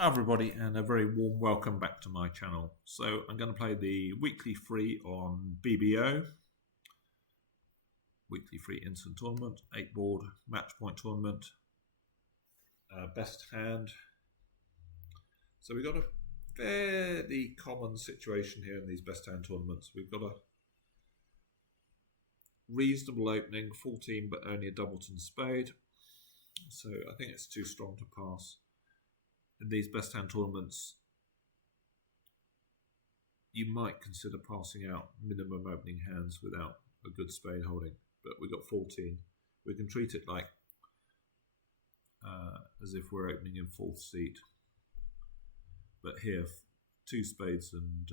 Hi everybody, and a very warm welcome back to my channel. So I'm going to play the weekly free on BBO, weekly free instant tournament, 8-board match point tournament, best hand. So we've got a fairly common situation here in these best hand tournaments. We've got a reasonable opening, 14 but only a doubleton spade. So I think it's too strong to pass. In these best hand tournaments, you might consider passing out minimum opening hands without a good spade holding, but we got 14. We can treat it like as if we're opening in fourth seat. But here, 2 spades and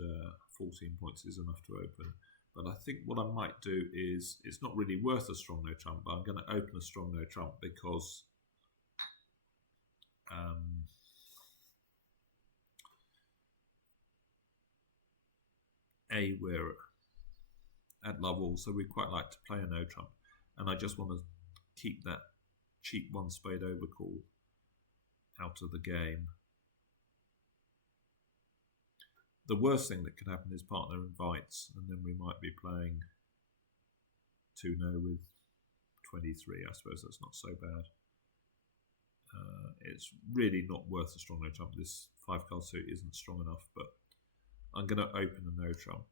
14 points is enough to open. But I think what I might do is, it's not really worth a strong no trump, but I'm going to open a strong no trump because we're at level, so we quite like to play a no trump, and I just want to keep that cheap 1 spade overcall out of the game. The worst thing that could happen is partner invites, and then we might be playing 2-0 with 23. I suppose that's not so bad. It's really not worth a strong no trump. This 5-card suit isn't strong enough, but I'm going to open a no trump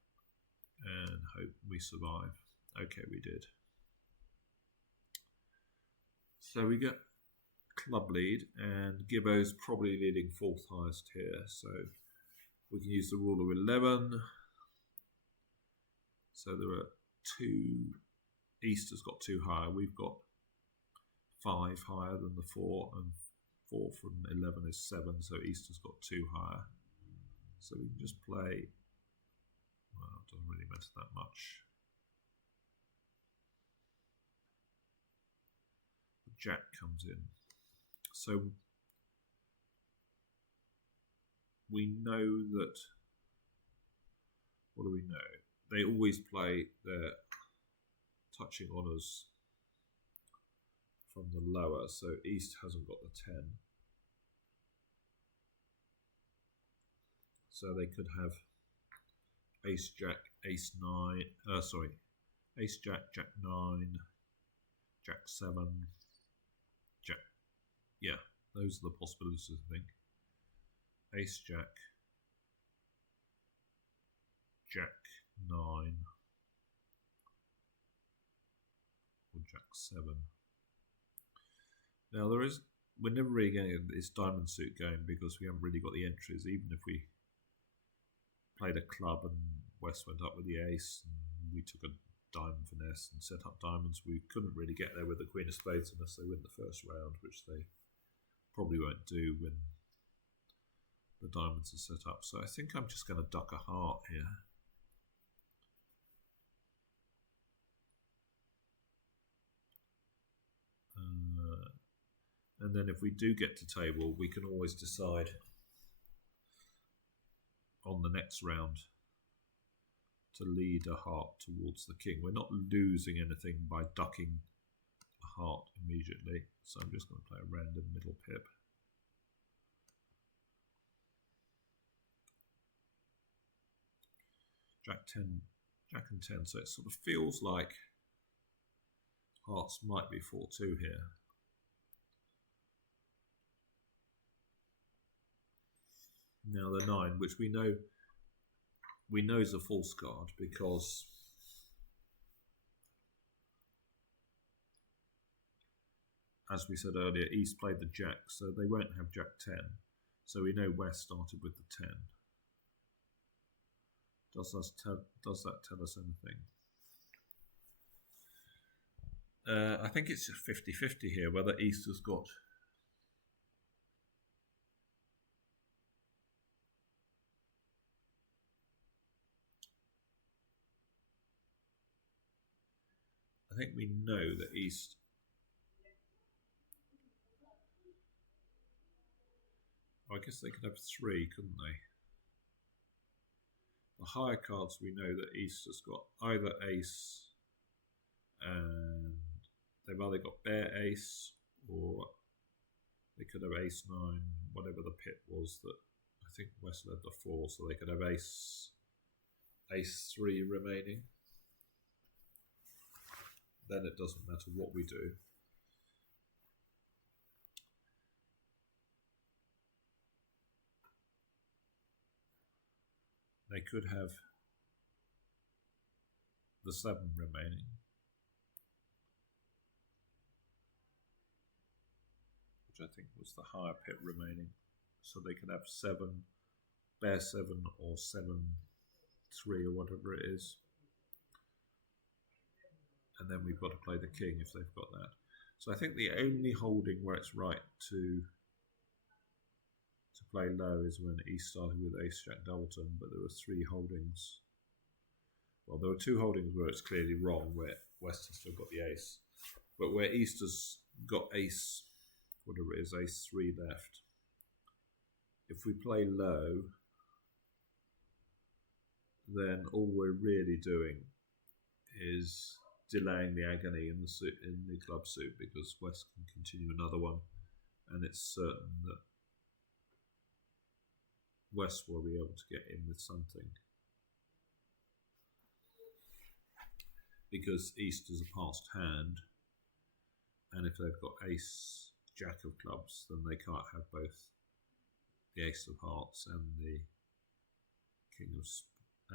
and hope we survive. Okay, we did. So we get club lead, and GIBBO's probably leading 4th highest here. So we can use the rule of 11. So there are 2. East has got 2 higher. We've got 5 higher than the 4, and 4 from 11 is 7. So East has got 2 higher. So we can just play. Well, it doesn't really matter that much. The Jack comes in. So we know that. What do we know? They always play their touching honours from the lower. So East hasn't got the 10. So they could have Ace Jack, Ace 9. Ace Jack, Jack 9, Jack 7, Jack. Yeah, those are the possibilities, I think. Ace Jack, Jack 9, or Jack 7. Now we're never really getting this diamond suit going because we haven't really got the entries. Even if we played a club and West went up with the ace and we took a diamond finesse and set up diamonds, we couldn't really get there with the queen of spades unless they win the first round, which they probably won't do when the diamonds are set up. So I think I'm just going to duck a heart here. And then if we do get to table, we can always decide on the next round to lead a heart towards the king. We're not losing anything by ducking a heart immediately, so I'm just going to play a random middle pip. Jack 10, Jack and 10, so it sort of feels like hearts might be 4-2 here. Now the 9, which we know is a false card because as we said earlier, East played the Jack, so they won't have Jack 10. So we know West started with the 10. Does that tell us anything? I think it's 50-50 here, whether East has got I think we know that East I guess they could have 3, couldn't they? The higher cards, we know that East has got either ace, and they've either got bare ace or They could have ace 9, whatever the pit was that I think West led the 4, so they could have ace 3 remaining. Then it doesn't matter what we do. They could have the 7 remaining. Which I think was the higher pit remaining. So they could have 7, bear 7 or 7, 3 or whatever it is. And then we've got to play the king if they've got that. So I think the only holding where it's right to play low is when East started with ace jack double turn, but there were 3 holdings. Well, there were 2 holdings where it's clearly wrong, where West has still got the ace, but where East has got ace, whatever it is, ace 3 left. If we play low, then all we're really doing is delaying the agony in the club suit, because West can continue another one, and it's certain that West will be able to get in with something, because East is a passed hand, and if they've got ace jack of clubs, then they can't have both the ace of hearts and the king of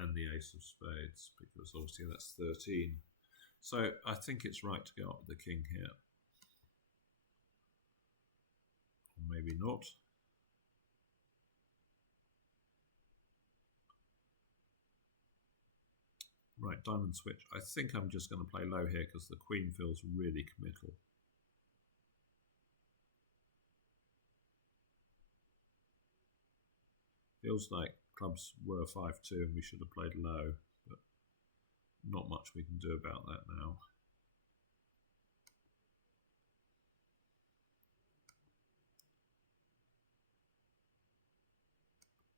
and the ace of spades, because obviously that's 13. So I think it's right to go up with the king here, or maybe not. Right, diamond switch. I think I'm just going to play low here because the queen feels really committal. Feels like clubs were 5-2 and we should have played low, but not much we can do about that now.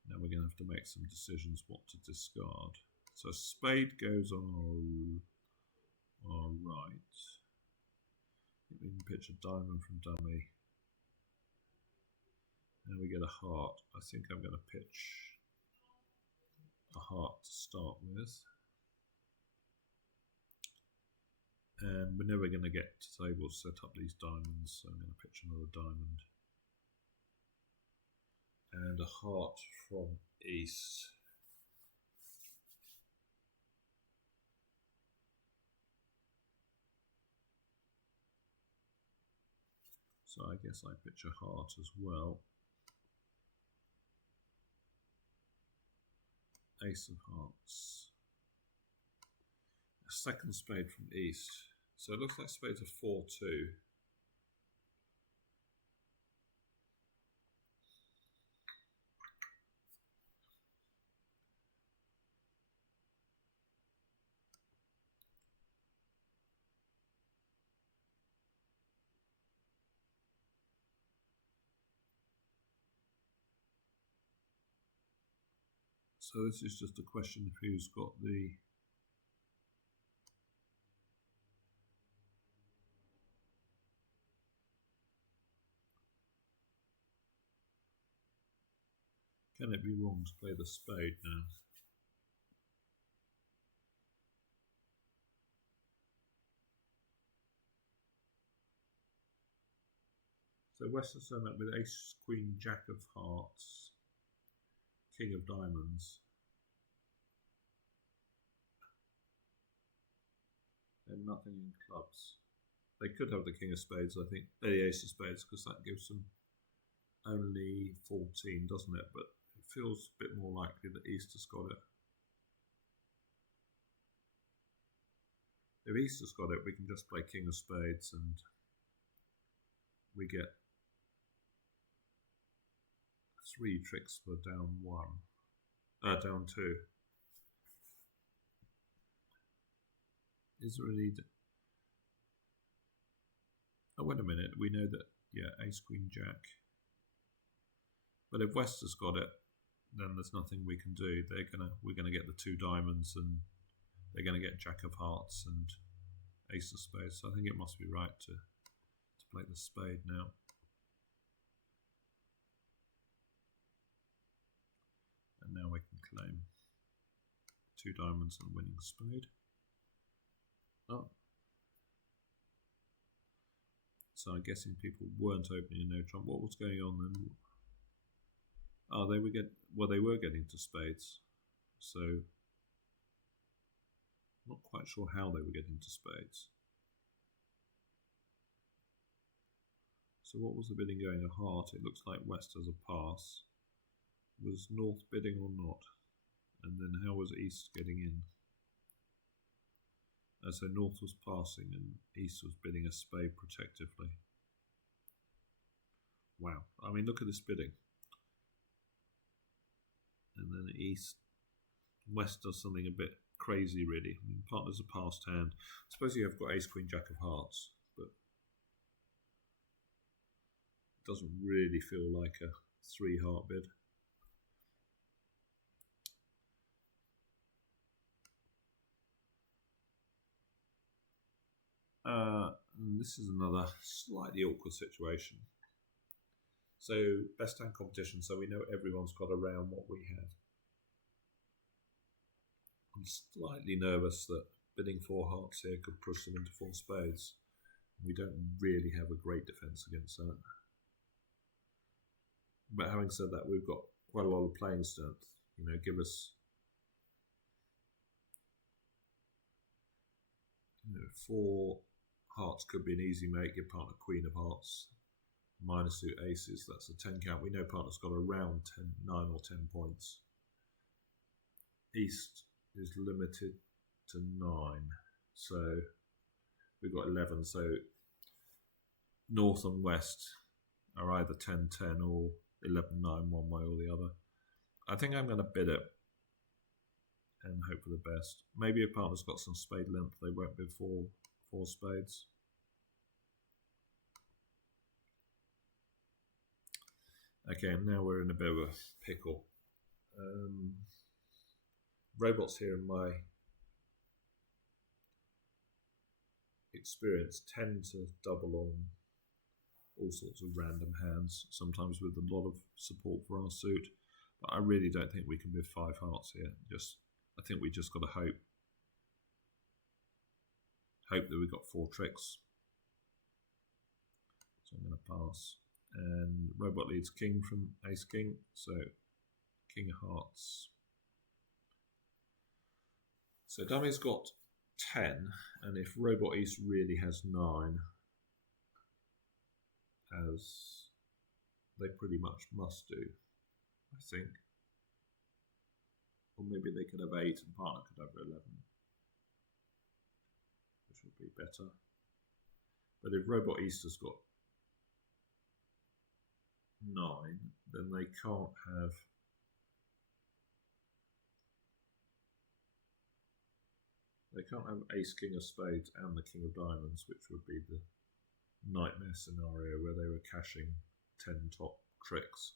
Now we're going to have to make some decisions what to discard. So spade goes on our right. We can pitch a diamond from dummy. Now we get a heart. I think I'm going to pitch a heart to start with. And we're never going to get to able to set up these diamonds, so I'm going to pitch another diamond. And a heart from East. So I guess I pitch a heart as well. Ace of hearts. A second spade from East. So it looks like spades are 4-2. So this is just a question of who's got the can it be wrong to play the spade now? So West has turned up with ace, queen, jack of hearts, king of diamonds, and nothing in clubs. They could have the king of spades, I think, the ace of spades, because that gives them only 14, doesn't it? But it feels a bit more likely that East has got it. If East has got it, we can just play king of spades and we get 3 tricks for down 1, down 2. Is there any? Oh, wait a minute. We know that, yeah, ace, queen, jack. But if West has got it, then there's nothing we can do. We're gonna get the 2 diamonds, and they're gonna get jack of hearts and ace of spades. So I think it must be right to play the spade now. claim. 2 diamonds and a winning spade. Oh. So I'm guessing people weren't opening a no trump. What was going on then? Oh, they were getting to spades. So not quite sure how they were getting to spades. So what was the bidding going? A heart. It looks like West has a pass. Was North bidding or not? And then how was East getting in? So North was passing and East was bidding a spade protectively. Wow. I mean, look at this bidding. And then West does something a bit crazy, really. I mean, partner's a passed hand. I suppose you have got Ace, Queen, Jack of Hearts, but it doesn't really feel like a 3-heart bid. And this is another slightly awkward situation. So, best hand competition, so we know everyone's got around what we have. I'm slightly nervous that bidding 4 hearts here could push them into 4 spades. We don't really have a great defence against that. But having said that, we've got quite a lot of playing strength. You know, give us 4 hearts could be an easy make. Your partner Queen of Hearts, minus 2 aces, that's a 10 count. We know partner's got around 9 or 10 points. East is limited to 9, so we've got 11. So North and West are either 10-10 or 11-9 one way or the other. I think I'm going to bid it and hope for the best. Maybe a partner's got some spade length, they won't bid 4 spades. Okay, now we're in a bit of a pickle. Robots here, in my experience, tend to double on all sorts of random hands, sometimes with a lot of support for our suit. But I really don't think we can bid 5 hearts here. I think we just got to hope that we got 4 tricks. So I'm going to pass. And Robot leads King from Ace King, so King of Hearts. So Dummy's got 10, and if Robot East really has 9, as they pretty much must do, I think. Or maybe they could have 8 and partner could have 11, which would be better. But if Robot East has got 9, then they can't have Ace King of Spades and the King of Diamonds, which would be the nightmare scenario where they were cashing 10 top tricks.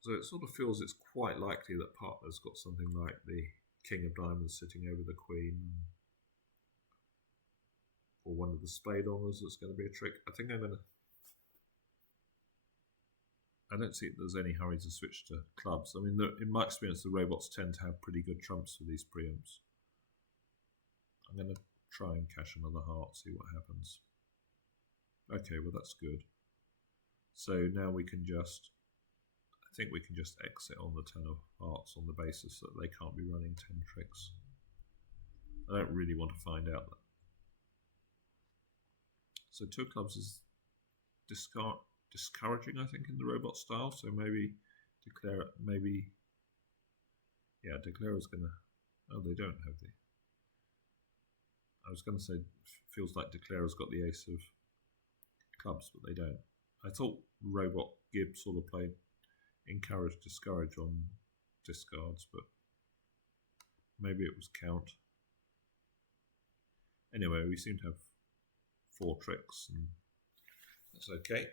So it sort of feels it's quite likely that partner's got something like the King of Diamonds sitting over the Queen, or one of the spade honours that's going to be a trick. I think I don't see there's any hurry to switch to clubs. I mean, in my experience, the robots tend to have pretty good trumps for these preempts. I'm going to try and cash another heart, see what happens. Okay, well that's good. So now we can I think we can just exit on the 10 of hearts on the basis that they can't be running 10 tricks. I don't really want to find out that. So 2 clubs is discouraging, I think, in the robot style. So maybe declare it. Declarer's gonna. Oh, they don't have the. I was going to say, feels like Declarer's got the ace of clubs, but they don't. I thought Robot Gibb sort of played encourage, discourage on discards, but maybe it was count. Anyway, we seem to have 4 tricks, and that's okay.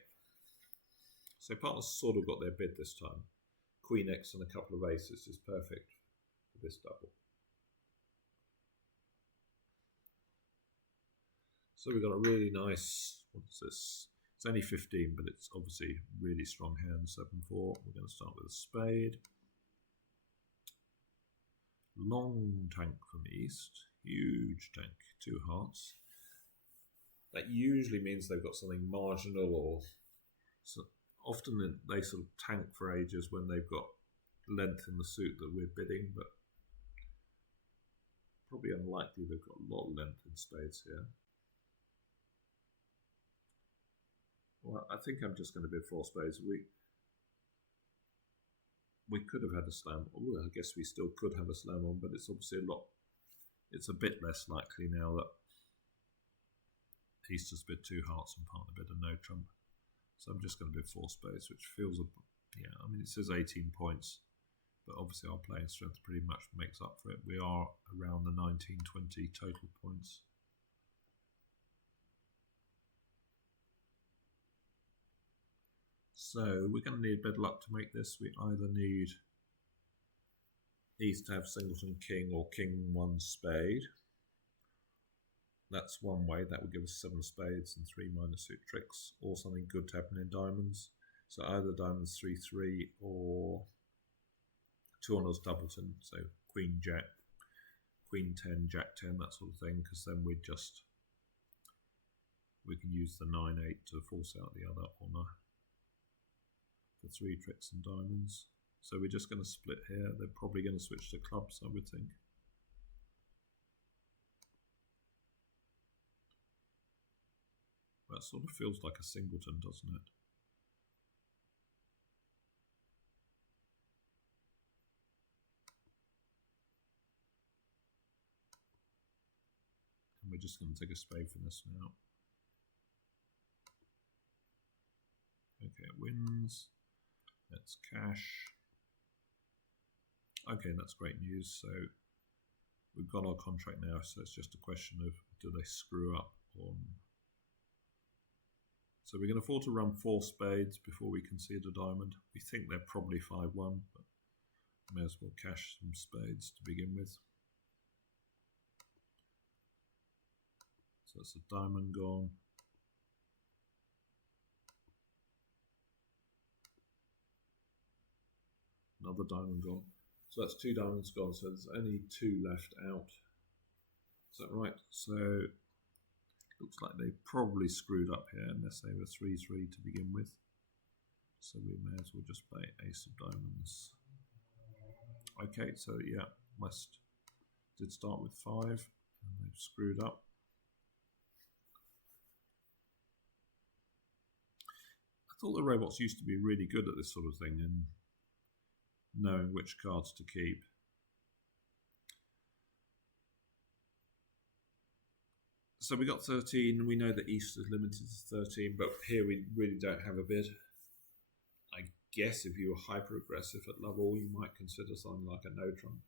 So partners sort of got their bid this time. Queen X and a couple of aces is perfect for this double. So we've got a really nice, what's this, It's only 15, but it's obviously really strong hand. 7-4. We're going to start with a spade. Long tank from East. Huge tank. 2 hearts. That usually means they've got something marginal, or so often they sort of tank for ages when they've got length in the suit that we're bidding, but probably unlikely they've got a lot of length in spades here. Well, I think I'm just going to bid 4 spades. We could have had a slam. Ooh, I guess we still could have a slam on, but it's obviously it's a bit less likely now that East has bid 2 hearts and partner bid a no trump. So I'm just going to bid 4 spades, which feels yeah. I mean, it says 18 points, but obviously our playing strength pretty much makes up for it. We are around the 19-20 total points. So we're going to need a bit of luck to make this. We either need East to have singleton king or king 1 spade. That's one way. That would give us 7 spades and 3 minor suit tricks, or something good to happen in diamonds. So either diamonds 3-3 or 2 on us doubleton. So queen jack, queen 10, jack 10, that sort of thing. Because then we can use the 9-8 to force out the other honor for 3 tricks and diamonds. So we're just going to split here. They're probably going to switch to clubs, I would think. That sort of feels like a singleton, doesn't it? And we're just going to take a spade for this now. Okay, it wins. Let's cash. Okay, that's great news. So we've got our contract now, so it's just a question of do they screw up on. So we can afford to run 4 spades before we concede a diamond. We think they're probably 5-1, but may as well cash some spades to begin with. So that's a diamond gone. Another diamond gone. So that's 2 diamonds gone, so there's only 2 left out. Is that right? So looks like they probably screwed up here unless they were 3-3 to begin with. So we may as well just play ace of diamonds. Okay, so yeah, West did start with 5 and they've screwed up. I thought the robots used to be really good at this sort of thing and knowing which cards to keep. So we got 13. We know that East is limited to 13, but here we really don't have a bid. I guess if you were hyper aggressive at love all, you might consider something like a no trump,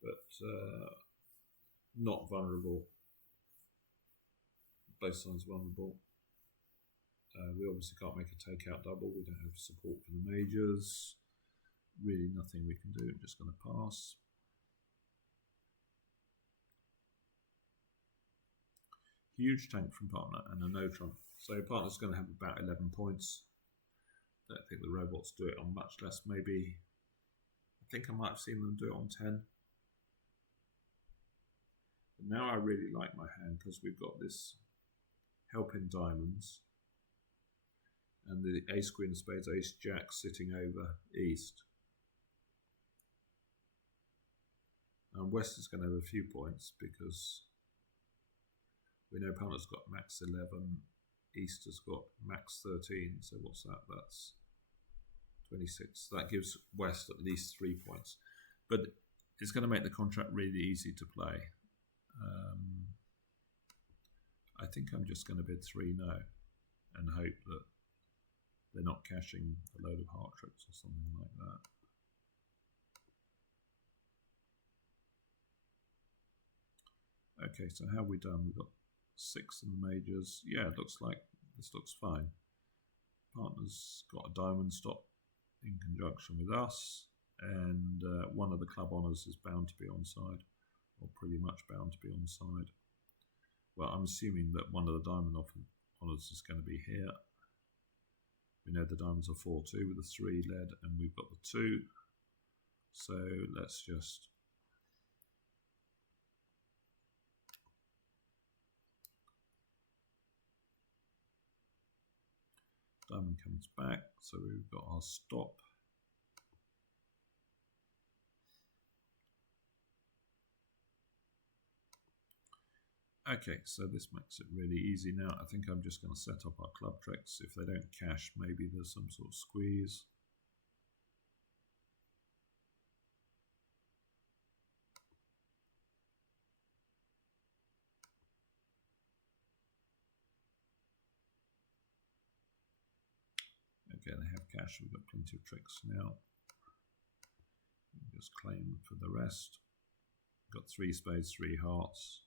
but not vulnerable. Both sides vulnerable. We obviously can't make a takeout double. We don't have support for the majors. Really nothing we can do. I'm just going to pass. Huge tank from partner and a no trump. So partner's going to have about 11 points. Don't think the robots do it on much less. Maybe, I think I might have seen them do it on 10. But now I really like my hand because we've got this help in diamonds and the ace queen of spades, ace jack sitting over East. And West is going to have a few points because we know partner's got max 11, East has got max 13, so what's that? That's 26. That gives West at least 3 points. But it's going to make the contract really easy to play. I think I'm just going to bid 3 no and hope that they're not cashing a load of heart tricks or something like that. Okay, so how have we done? We've got 6 in the majors. Yeah, it looks like this looks fine. Partner's got a diamond stop in conjunction with us, and one of the club honours is bound to be onside, or pretty much bound to be onside. Well, I'm assuming that one of the diamond one of us is going to be here. We know the diamonds are 4-2 with the 3 lead, and we've got the 2. So let's just diamond comes back, so we've got our stop. Okay, so this makes it really easy now. I think I'm just going to set up our club tricks. If they don't cash, maybe there's some sort of squeeze. Okay, they have cash. We've got plenty of tricks now. We'll just claim for the rest. We've got 3 spades, 3 hearts,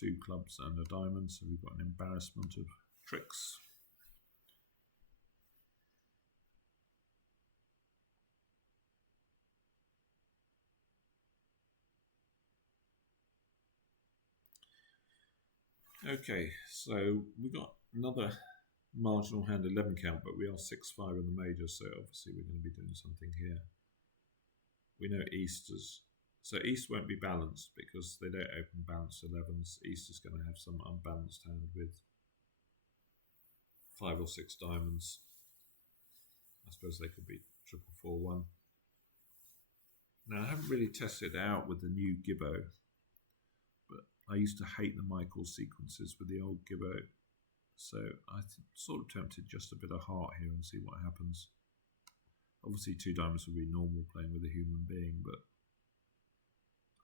2 clubs and a diamond, so we've got an embarrassment of tricks. Okay, so we got another marginal hand 11 count, but we are 6-5 in the major, so obviously we're going to be doing something here. We know so East won't be balanced because they don't open balanced 11s. East is going to have some unbalanced hand with 5 or 6 diamonds. I suppose they could be 4-4-1. Now I haven't really tested it out with the new GIBBO, but I used to hate the Michael sequences with the old GIBBO. So I'm sort of tempted just a bit of heart here and see what happens. Obviously 2 diamonds would be normal playing with a human being, but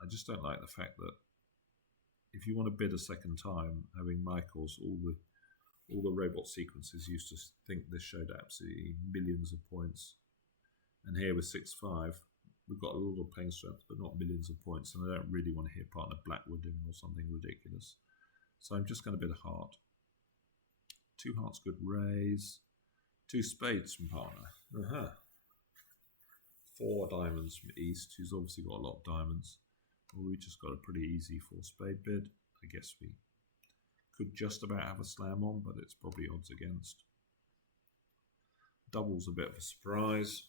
I just don't like the fact that if you want to bid a second time, having Michaels, all the robot sequences used to think this showed absolutely millions of points. And here with 6-5, we've got a lot of playing strength, but not millions of points, and I don't really want to hit partner Blackwood in or something ridiculous. So I'm just going to bid a heart. 2 hearts could raise. 2 spades from partner. 4 diamonds from East, who's obviously got a lot of diamonds. Well, we just got a pretty easy 4 spade bid. I guess we could just about have a slam on, but it's probably odds against. Double's a bit of a surprise.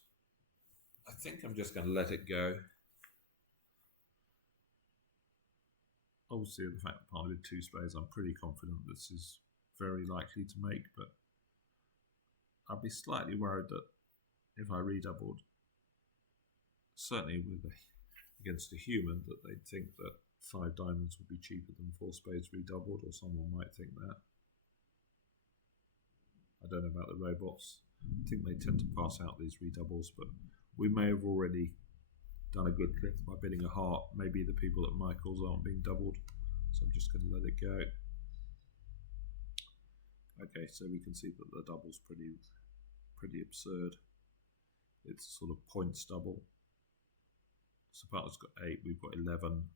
I think I'm just going to let it go. Obviously, the fact that partner did 2 spades, I'm pretty confident this is very likely to make, but I'd be slightly worried that if I redoubled, certainly against a human, that they'd think that 5 diamonds would be cheaper than 4 spades redoubled, or someone might think that. I don't know about the robots. I think they tend to pass out these redoubles, but we may have already done a good trick by bidding a heart. Maybe the people at Michael's aren't being doubled, so I'm just going to let it go. Okay, so we can see that the double's pretty absurd. It's sort of points double. So partner's got 8, we've got 11.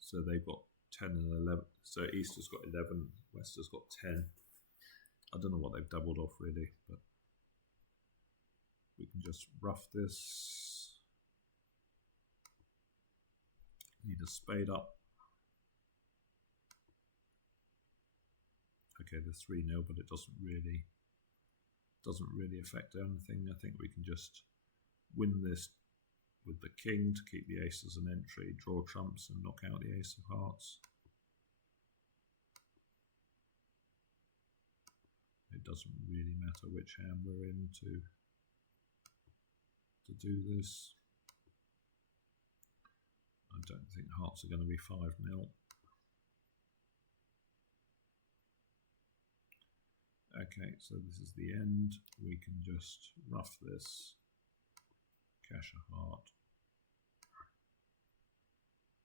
So they've got 10 and 11. So East has got 11, West has got 10. I don't know what they've doubled off really, but we can just rough this. Need a spade up. Okay, the 3-0, but it doesn't really affect anything. I think we can just win this with the king to keep the ace as an entry, draw trumps and knock out the ace of hearts. It doesn't really matter which hand we're in to do this. I don't think hearts are going to be 5-0. Okay, so this is the end. We can just rough this, cash a heart,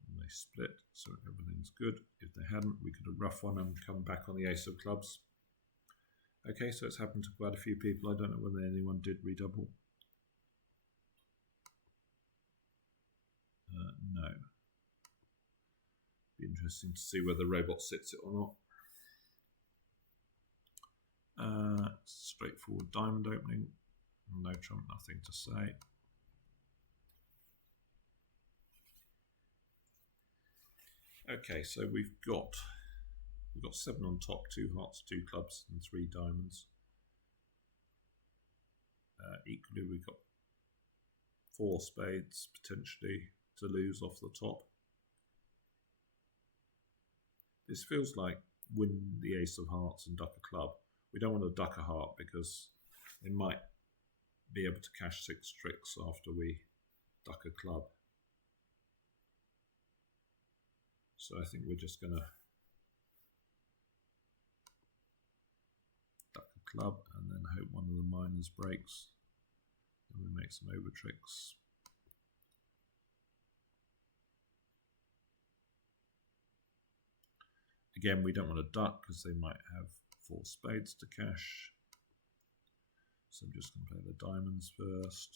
and they split, so everything's good. If they hadn't, we could have rough one and come back on the ace of clubs. Okay, so it's happened to quite a few people. I don't know whether anyone did redouble. No. Be interesting to see whether the robot sits it or not. Straightforward diamond opening, no trump, nothing to say. Okay, so we've got We've got 7 on top, 2 hearts, 2 clubs and 3 diamonds. Equally, we've got 4 spades potentially to lose off the top. This feels like win the ace of hearts and duck a club. We don't want to duck a heart because they might be able to cash 6 tricks after we duck a club. So I think we're just going to duck a club and then hope one of the minors breaks. And we make some over tricks. Again, we don't want to duck because they might have 4 spades to cash. So I'm just going to play the diamonds first.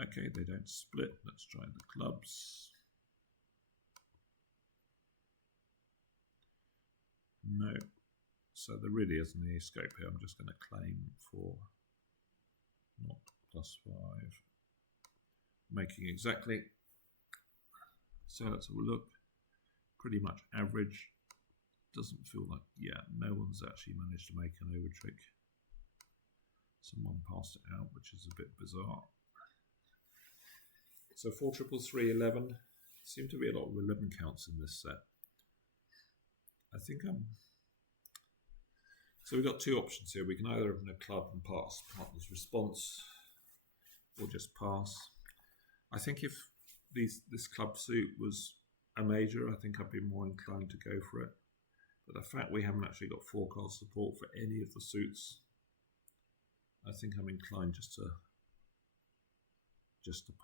Okay, they don't split. Let's try the clubs. No. So there really isn't any scope here. I'm just going to claim for not +5. Making exactly. So let's have a look. Pretty much average. Doesn't feel like, yeah, no one's actually managed to make an over trick. Someone passed it out, which is a bit bizarre. So 4 triples, 3 11. Seem to be a lot of 11 counts in this set. I think so we've got 2 options here. We can either open a club and pass partner's response, or just pass. I think if this club suit was a major, I think I'd be more inclined to go for it. But the fact we haven't actually got 4 card support for any of the suits, I think I'm inclined just to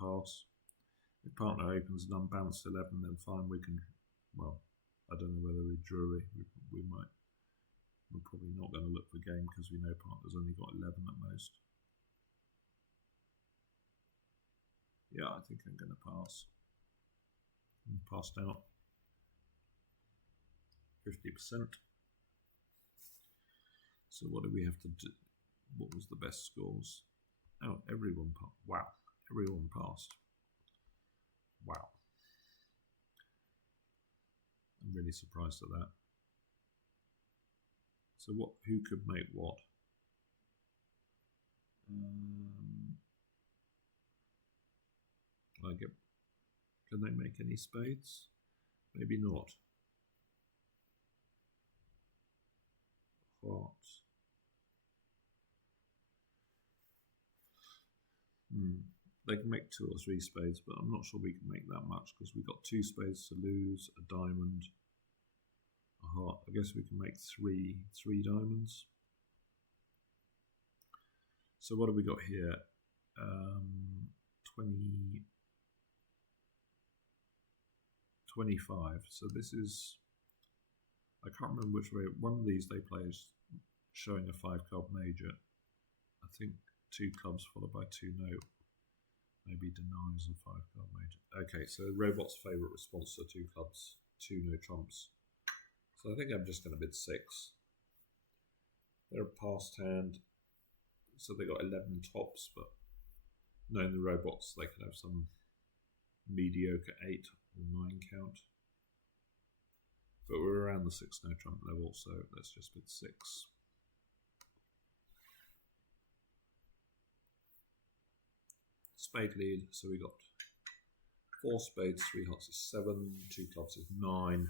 pass. If partner opens an unbalanced 11, then fine, we can, well, I don't know whether we drew it. We might. We're probably not going to look for game because we know partner's only got 11 at most. Yeah, I think I'm going to pass. I'm passed out 50%. So what do we have to do? What was the best scores? Oh, everyone passed. Wow, everyone passed. Wow. I'm really surprised at that. So who could make what? Can they make any spades? Maybe not. Hearts. They can make 2 or 3 spades, but I'm not sure we can make that much because we've got 2 spades to lose, a diamond, a heart. I guess we can make three diamonds. So what have we got here? 25. So this is, I can't remember which way. One of these they play is showing a 5 card major. I think 2 clubs followed by 2 no. Maybe denies a 5 card major. Okay, so Robot's favourite response to 2 clubs, 2 no trumps. So I think I'm just going to bid 6. They're a passed hand, so they got 11 tops, but knowing the Robots, they could have some mediocre 8 or 9 count. But we're around the 6 no trump level, so let's just bid 6. Spade lead, so we got 4 spades, 3 hearts is 7, 2 clubs is 9.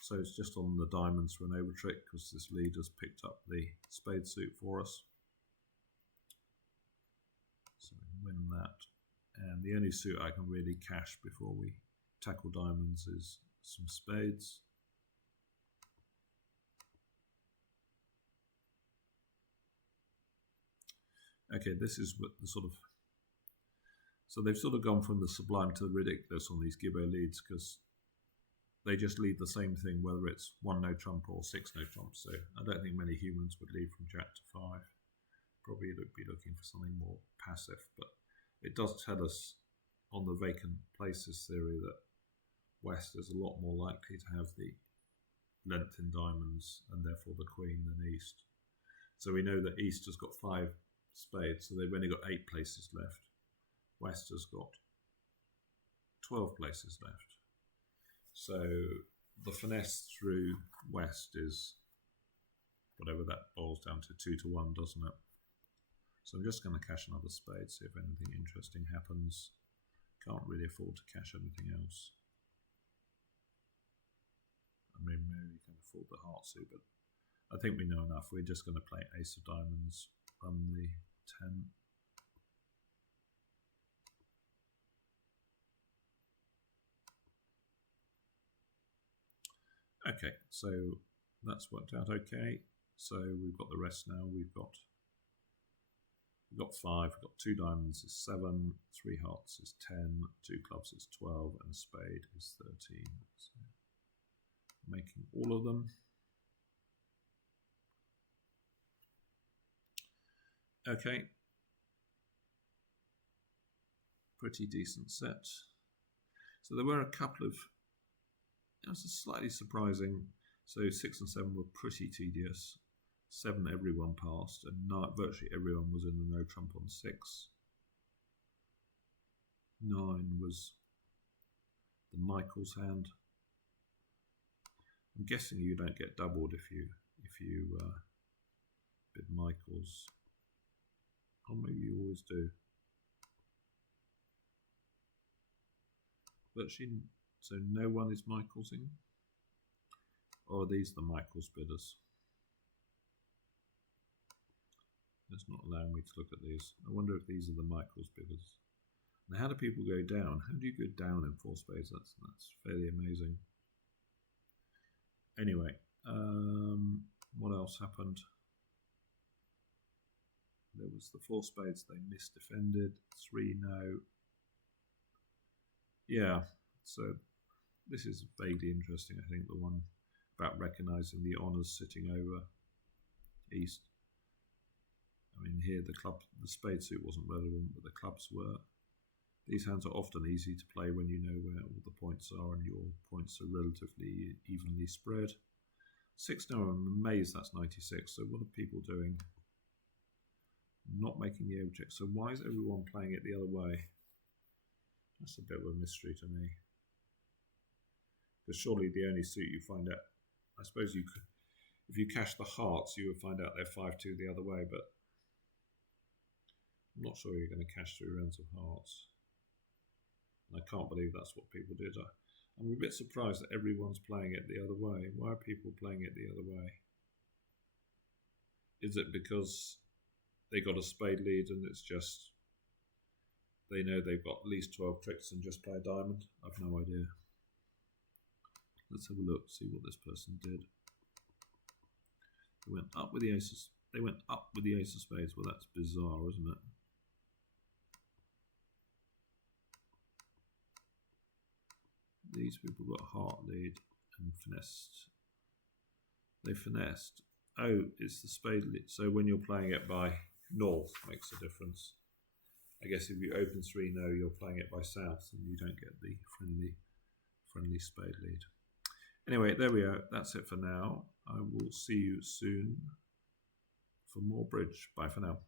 So it's just on the diamonds for an over trick because this lead has picked up the spade suit for us. So we can win that. And the only suit I can really cash before we tackle diamonds is some spades. Okay, this is what the sort of, so they've sort of gone from the sublime to the ridiculous on these GIBBO leads because they just lead the same thing whether it's 1 no trump or 6 no trump. So I don't think many humans would lead from jack to 5. Probably be looking for something more passive, but it does tell us on the vacant places theory that West is a lot more likely to have the length in diamonds and therefore the queen than East. So we know that East has got 5 spades, so they've only got 8 places left. West has got 12 places left. So the finesse through West is whatever that boils down to, 2 to 1, doesn't it? So I'm just going to cash another spade, see if anything interesting happens. Can't really afford to cash anything else. I mean, maybe we can afford the heart suit, but I think we know enough. We're just going to play ace of diamonds, run the 10. Okay, so that's worked out okay. So we've got the rest now. We've got 5, we've got 2 diamonds is 7, 3 hearts is 10, 2 clubs is 12, and a spade is 13. So making all of them. Okay. Pretty decent set. So there were a couple of, it was slightly surprising. So 6 and 7 were pretty tedious. 7 everyone passed, and virtually everyone was in the no trump on 6. 9 was the Michael's hand. I'm guessing you don't get doubled if you bid Michael's, or maybe you always do. Virtually, so no one is Michael's in, or are these the Michael's bidders? It's not allowing me to look at these. I wonder if these are the Michael's bidders. Now, how do people go down? How do you go down in 4 spades? That's fairly amazing. Anyway, what else happened? There was the 4 spades, they misdefended. 3 no. Yeah, so this is vaguely interesting, I think, the one about recognising the honours sitting over East. I mean, here the spade suit wasn't relevant, but the clubs were. These hands are often easy to play when you know where all the points are and your points are relatively evenly spread. 6 no, I'm amazed that's 96. So what are people doing? Not making the overcheck. So why is everyone playing it the other way? That's a bit of a mystery to me. Because surely the only suit you find out, I suppose you could, if you cash the hearts, you would find out they're 5-2 the other way, but I'm not sure you're going to cash 3 rounds of hearts. And I can't believe that's what people did. I'm a bit surprised that everyone's playing it the other way. Why are people playing it the other way? Is it because they got a spade lead and it's just they know they've got at least 12 tricks and just play a diamond? I've no idea. Let's have a look, see what this person did. They went up with the aces. They went up with the ace of spades. Well, that's bizarre, isn't it? These people got heart lead and finessed. They finessed. Oh, it's the spade lead. So when you're playing it by north, makes a difference. I guess if you open 3 no, you're playing it by south and you don't get the friendly spade lead. Anyway, there we are. That's it for now. I will see you soon for more bridge. Bye for now.